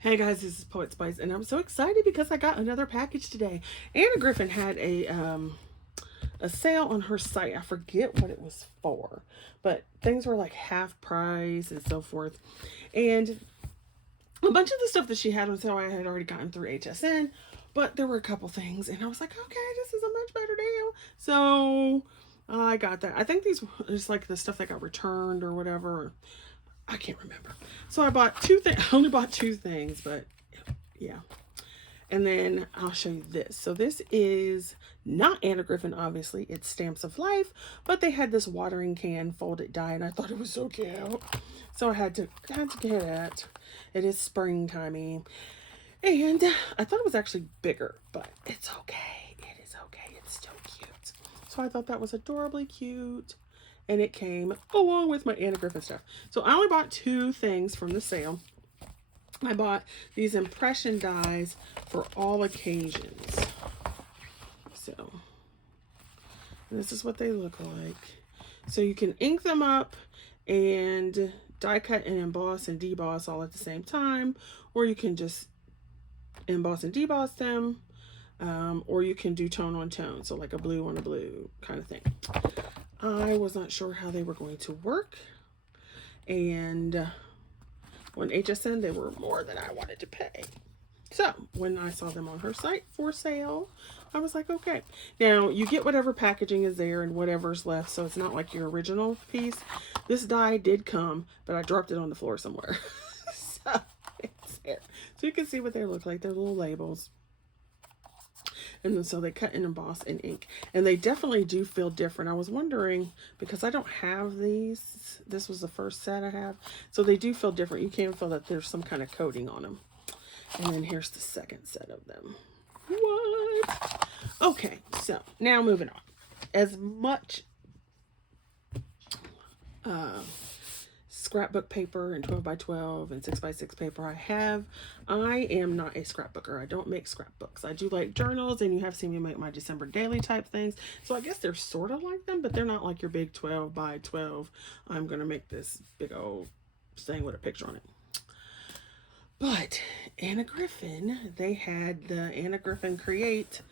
Hey guys, this is Poet Spice, and I'm so excited because I got another package today. Anna Griffin had a sale on her site. I forget what it was for, but things were like half price and so forth. And a bunch of the stuff that she had on sale I had already gotten through HSN, but there were a couple things, and I was like, okay, this is a much better deal. So I got that. I think these is like the stuff that got returned or whatever. I can't remember. So I bought two things. I only bought two things, but yeah. And then I'll show you this. So this is not Anna Griffin, obviously. It's Stamps of Life, but they had this watering can folded die, and I thought it was so cute. So I had to get it. It is springtimey. And I thought it was actually bigger, but it's okay. It is okay. It's still cute. So I thought that was adorably cute. And it came along with my Anna Griffin stuff. So I only bought two things from the sale. I bought these impression dies for all occasions. So this is what they look like. So you can ink them up and die cut and emboss and deboss all at the same time, or you can just emboss and deboss them, or you can do tone on tone, so like a blue on a blue kind of thing. I was not sure how they were going to work, and on HSN they were more than I wanted to pay. So when I saw them on her site for sale, I was like, okay. Now you get whatever packaging is there and whatever's left, so it's not like your original piece. This die did come, but I dropped it on the floor somewhere. So it's there. So you can see what they look like. They're little labels. And then so they cut and emboss and ink, and they definitely do feel different. I was wondering, because I don't have these, this was the first set I have, so they do feel different. You can feel that there's some kind of coating on them. And then here's the second set of them. What? Okay, so now moving on. As much scrapbook paper and 12 by 12 and 6 by 6 paper I am not a scrapbooker. I don't make scrapbooks. I do like journals, and you have seen me make my December daily type things, so I guess they're sort of like them, but they're not like your big 12 by 12 I'm gonna make this big old thing with a picture on it. But Anna Griffin, they had the Anna Griffin Create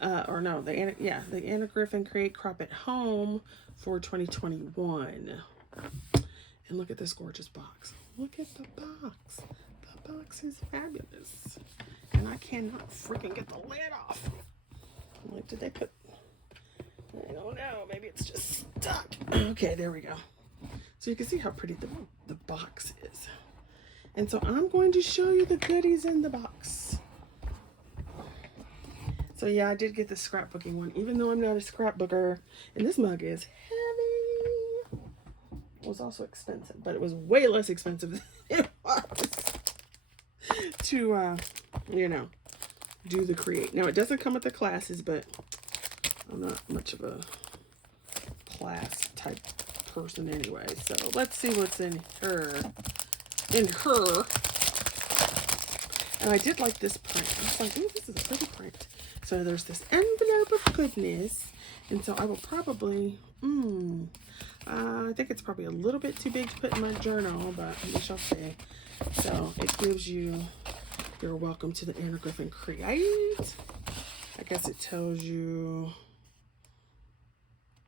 the Anna Griffin Create Crop at Home for 2021. And look at this gorgeous box. Look at the box. The box is fabulous. And I cannot freaking get the lid off. I'm like, did they put... I don't know. Maybe it's just stuck. Okay, there we go. So you can see how pretty the box is. And so I'm going to show you the goodies in the box. So yeah, I did get the scrapbooking one, even though I'm not a scrapbooker. And this mug is heavy. It was also expensive, but it was way less expensive than it was to, do the Create. Now, it doesn't come with the classes, but I'm not much of a class type person anyway. So let's see what's in her. And I did like this print. I was like, ooh, this is a pretty print. So there's this envelope of goodness. And so I will probably, I think it's probably a little bit too big to put in my journal, but we shall see. So it gives you, you're welcome to the Anna Griffin Create. I guess it tells you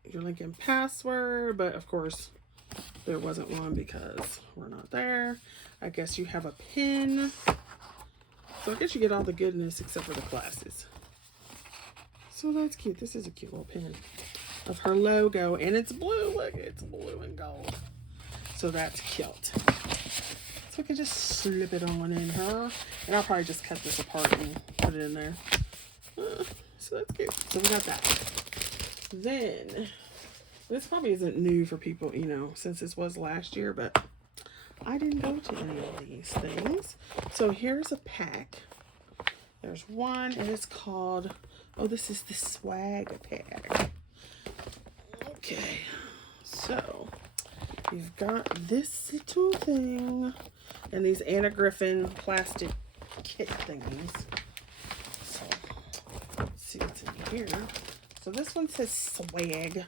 your link and password, but of course there wasn't one because we're not there. I guess you have a pin. So I guess you get all the goodness except for the classes. So that's cute. This is a cute little pin of her logo, and it's blue. Look, it's blue and gold. So that's cute. So we can just slip it on in her, and I'll probably just cut this apart and put it in there. So that's cute. So we got that. Then this probably isn't new for people, since this was last year, but I didn't go to any of these things. So here's a pack. There's one, and it's called, this is the swag pack. Okay, so you've got this little thing and these Anna Griffin plastic kit thingies. So let's see what's in here. So this one says swag,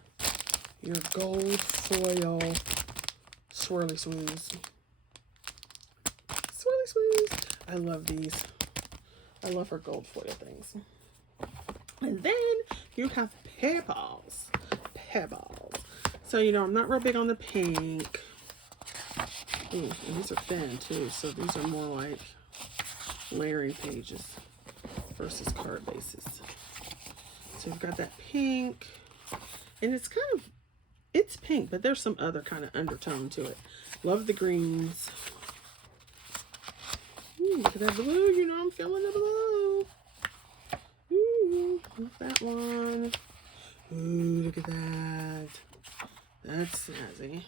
your gold foil swirly swooze. Swirly swooze. I love these. I love her gold foil things. And then you have pebbles. Pebbles. So, you know, I'm not real big on the pink. Ooh, and these are thin too, so these are more like layering pages versus card bases. So you've got that pink, and it's kind of, it's pink, but there's some other kind of undertone to it. Love the greens. Ooh, look at that blue. You know I'm feeling the blue. Ooh, love that one. Ooh, look at that. That's snazzy.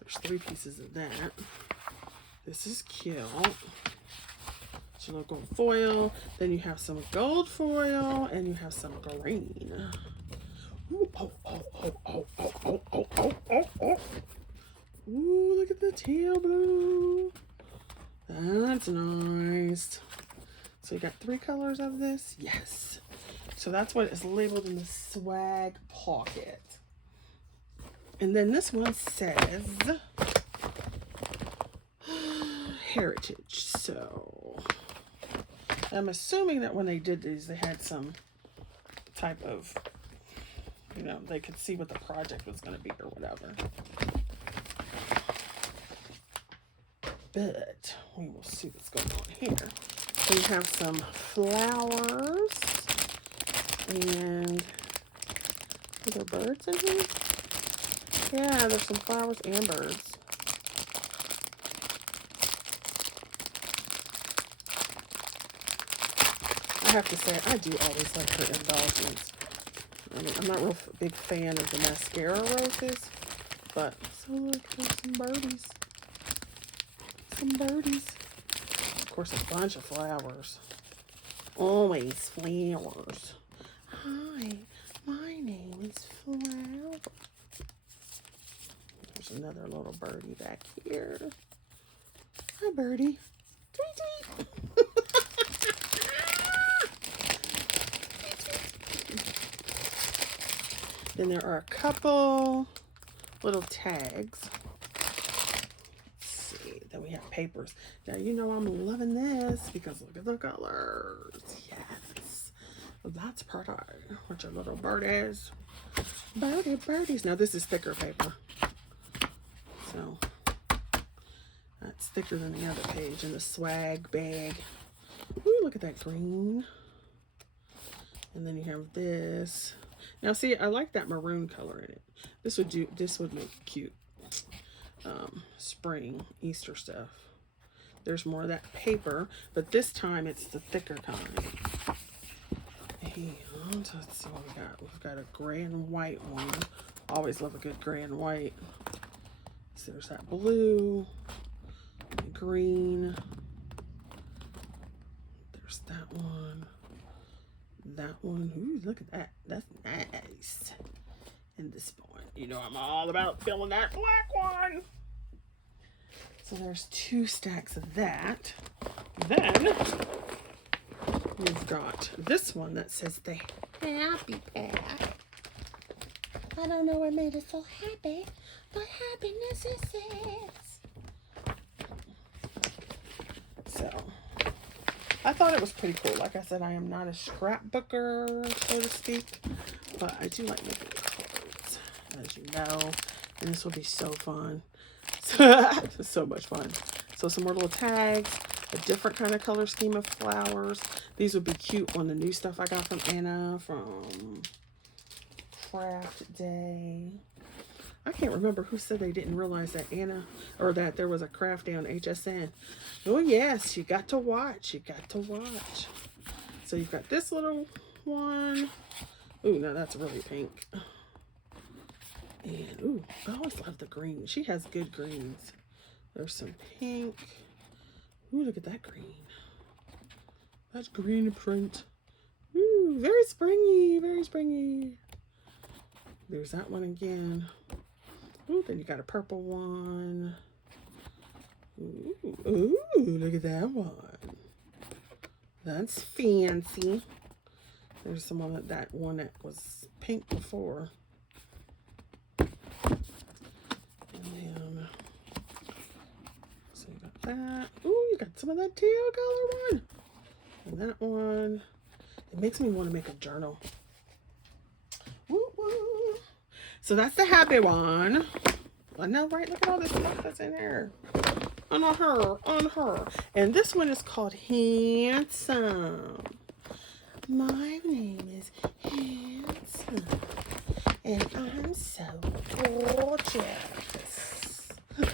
There's 3 pieces of that. This is cute. It's your little gold foil. Then you have some gold foil, and you have some green. Ooh, oh, oh, oh, oh, oh, oh, oh, oh, oh, oh. Ooh, look at the teal blue. That's nice. So you got 3 colors of this? Yes. So that's what is labeled in the swag pocket. And then this one says heritage. So I'm assuming that when they did these, they had some type of, you know, they could see what the project was going to be or whatever. But we will see what's going on here. So you have some flowers, and are there birds in here? Yeah, there's some flowers and birds. I have to say, I do always like her embellishments. I mean, I'm not a real big fan of the mascara roses, but so look, there's some birdies. Some birdies. Of course, a bunch of flowers. Always flowers. Hi, my name is Flower. There's another little birdie back here. Hi, birdie. Tweet, tweet. Then there are a couple little tags. Then we have papers. Now, you know I'm loving this because look at the colors. Yes. Well, that's pretty. With your little birdies. Birdies. Now, this is thicker paper. So, that's thicker than the other page in the swag bag. Ooh, look at that green. And then you have this. Now, see, I like that maroon color in it. This would make cute. Spring Easter stuff. There's more of that paper, but this time it's the thicker kind. And let's see what we got. We've got a gray and white one. Always love a good gray and white. So there's that blue, green. There's that one. That one. Ooh, look at that. That's nice. And this one. You know I'm all about filling that black one. So there's 2 stacks of that. Then we've got this one that says the Happy Pack. I don't know what made it so happy, but happiness is this. So I thought it was pretty cool. Like I said, I am not a scrapbooker, so to speak, but I do like making cards, as you know, and this will be so fun. So much fun. So some more little tags, a different kind of color scheme of flowers. These would be cute on the new stuff I got from Anna from Craft Day. I can't remember who said they didn't realize that Anna, or that there was a craft day on HSN. Oh yes, you got to watch. You got to watch. So you've got this little one. Ooh, no, that's really pink. And, ooh, I always love the green. She has good greens. There's some pink. Ooh, look at that green. That's green print. Ooh, very springy, very springy. There's that one again. Ooh, then you got a purple one. Ooh, look at that one. That's fancy. There's some of that one that was pink before. And then, so you got that. Ooh, you got some of that teal color one. And that one, it makes me want to make a journal. Woo woo. So that's the happy one. I know, right? Look at all this stuff that's in here. On her. And this one is called Handsome. My name is Handsome. And I'm so gorgeous. I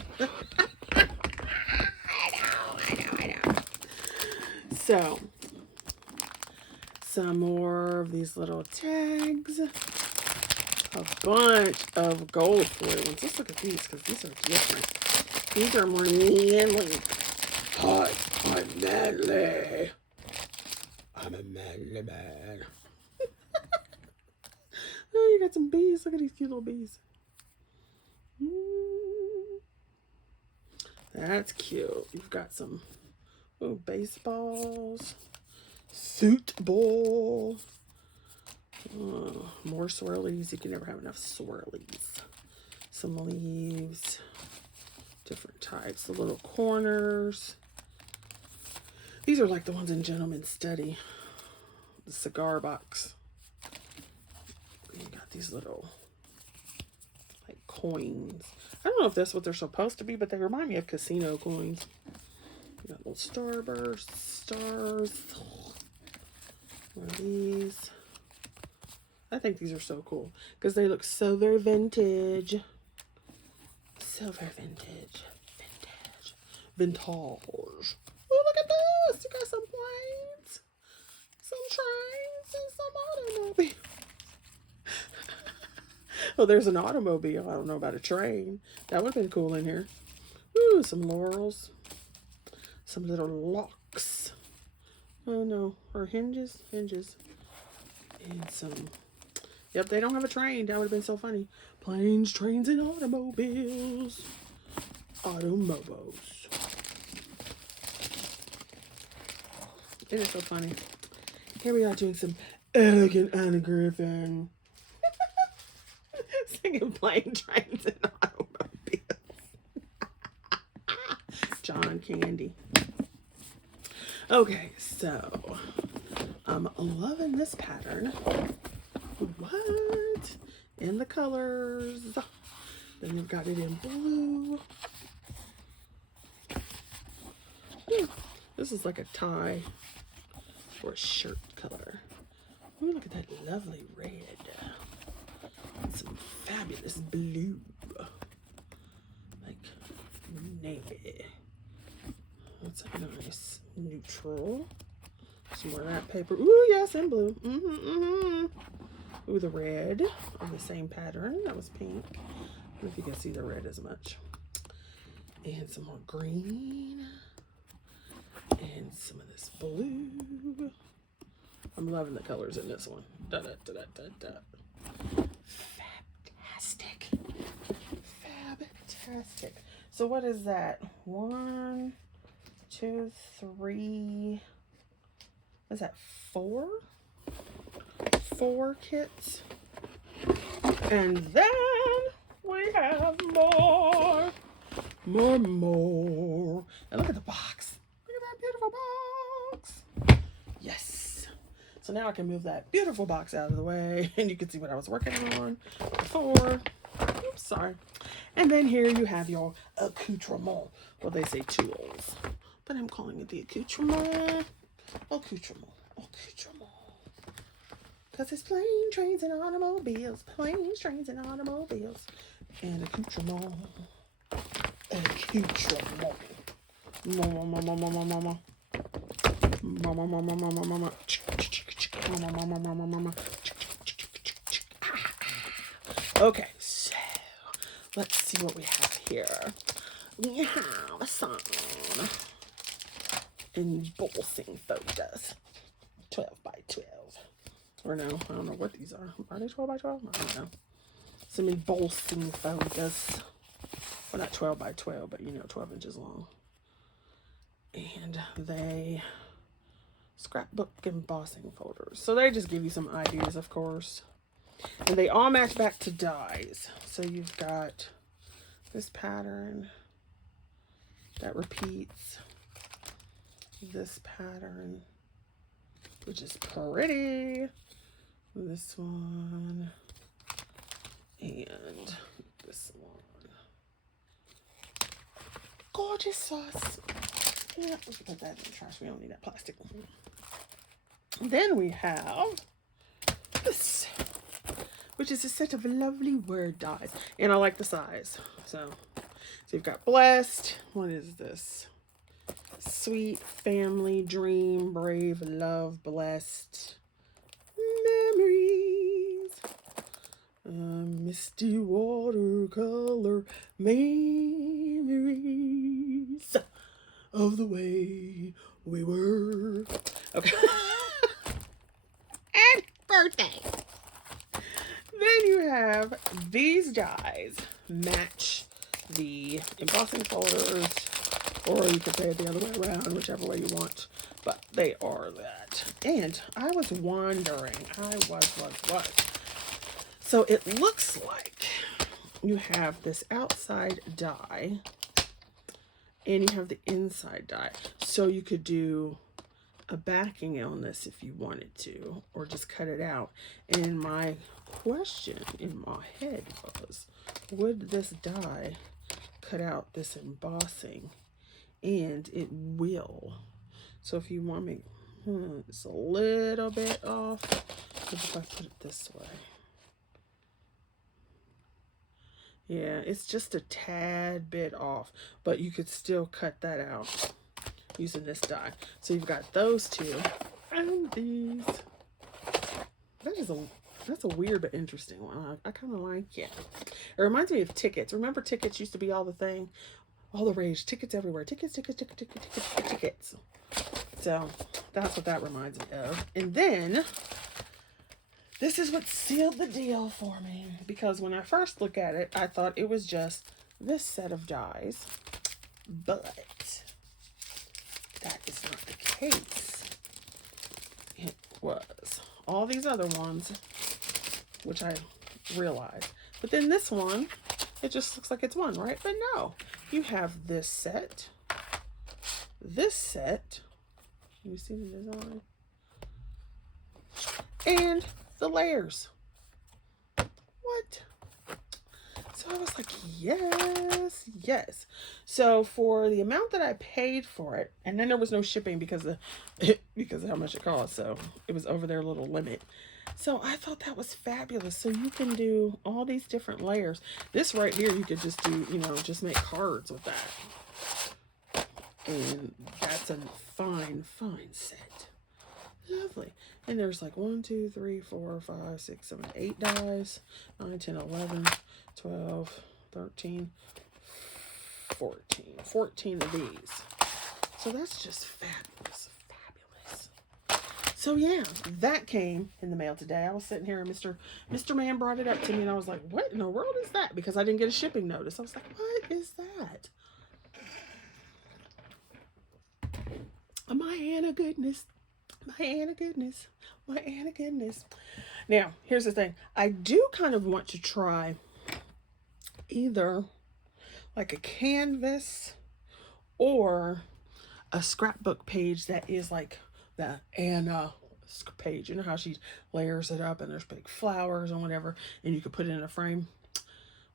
know. So, some more of these little tags. A bunch of gold foil ones. Let's look at these because these are different. These are more manly. Hi, I'm manly. I'm a manly man. Oh, you got some bees. Look at these cute little bees. That's cute. You've got some baseballs. Suit ball. More swirlies. You can never have enough swirlies. Some leaves. Different types. The little corners. These are like the ones in Gentleman's Study. The cigar box. You got these little like coins. I don't know if that's what they're supposed to be, but they remind me of casino coins. You got little starbursts, stars. One of these. I think these are so cool because they look so very vintage. So very vintage. Vintage. Oh, look at this. You got some planes, some trains, and some automobiles. Oh, there's an automobile. I don't know about a train. That would have been cool in here. Ooh, some laurels. Some little locks. Oh, no. Or hinges. Hinges. And some... Yep, they don't have a train. That would have been so funny. Planes, trains, and automobiles. Automobiles. It is so funny. Here we are doing some elegant Anna Griffin. Singing plane, trains, and automobiles. John Candy. Okay, so I'm loving this pattern. What? In the colors. Then you've got it in blue. This is like a tie or a shirt color. Ooh, look at that lovely red. And some fabulous blue. Like navy. That's a nice neutral. Some more of that paper. Ooh, yes, and blue. Ooh, the red on the same pattern. That was pink. I don't know if you can see the red as much. And some more green. And some of this blue. I'm loving the colors in this one. Fantastic. Fantastic. So what is that? 1, 2, 3. What is that? 4? 4 kits. And then we have more. More. And look at the box. Look at that beautiful box. Yes. So now I can move that beautiful box out of the way and you can see what I was working on before. Oops, sorry. And then here you have your accoutrement. Well, they say tools, but I'm calling it the accoutrement. Accoutrement. Because it's planes, trains, and automobiles. Planes, trains, and automobiles. And accoutrement. Accoutrement. Mama. Okay, so let's see what we have here. We have some embossing folders. 12 by 12. Or no, I don't know what these are. Are they 12 by 12? I don't know. Some embossing folders. Well, not 12 by 12, but you know, 12 inches long. And they scrapbook embossing folders. So they just give you some ideas, of course. And they all match back to dies. So you've got this pattern that repeats. this pattern, which is pretty. This one. And this one. Gorgeous sauce. Yeah, we can put that in the trash. We don't need that plastic. Then we have this, which is a set of lovely word dies. And I like the size. So you've got blessed. What is this? Sweet, family, dream, brave, love, blessed, memories, misty watercolor, memories of the way we were. Okay. And birthday. Then you have these dies match the embossing folders, or you could say it the other way around, whichever way you want, but they are that. And I was wondering, so it looks like you have this outside die and you have the inside die. So you could do a backing on this if you wanted to, or just cut it out. And my question in my head was, would this die cut out this embossing? And it will. So if you want me, it's a little bit off. If I put it this way. Yeah, it's just a tad bit off, but you could still cut that out using this die. So you've got those two and these. That's a weird but interesting one. I kind of like it. It reminds me of tickets. Remember tickets used to be all the thing? All the rage. Tickets everywhere. Tickets. So that's what that reminds me of. And then this is what sealed the deal for me. Because when I first looked at it, I thought it was just this set of dies. But that is not the case. It was all these other ones, which I realized. But then this one, it just looks like it's one, right? But no. You have this set. You see the design? And the layers. What? So I was like, yes. So for the amount that I paid for it, and then there was no shipping because of how much it cost. So it was over their little limit. So I thought that was fabulous. So you can do all these different layers. This right here, you could just do, just make cards with that. And that's a fine set. Lovely. And there's like 1, 2, 3, 4, 5, 6, 7, 8 dies. 9, 10, 11, 12, 13, 14. 14 of these. So that's just fabulous. So yeah, that came in the mail today. I was sitting here and Mr. Man brought it up to me and I was like, what in the world is that? Because I didn't get a shipping notice. I was like, what is that? My Anna goodness. Now, here's the thing. I do kind of want to try either like a canvas or a scrapbook page that is like the Anna page. You know how she layers it up and there's big flowers and whatever, and you could put it in a frame,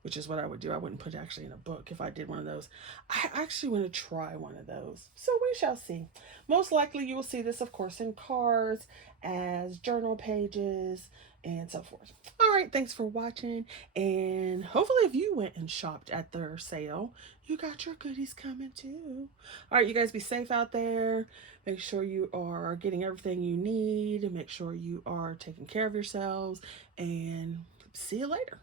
which is what I would do. I wouldn't put it actually in a book if I did one of those. I actually want to try one of those. So we shall see. Most likely you will see this, of course, in cards, as journal pages, and so forth. All right, thanks for watching. And hopefully if you went and shopped at their sale, you got your goodies coming too. All right, you guys be safe out there. Make sure you are getting everything you need. Make sure you are taking care of yourselves. And see you later.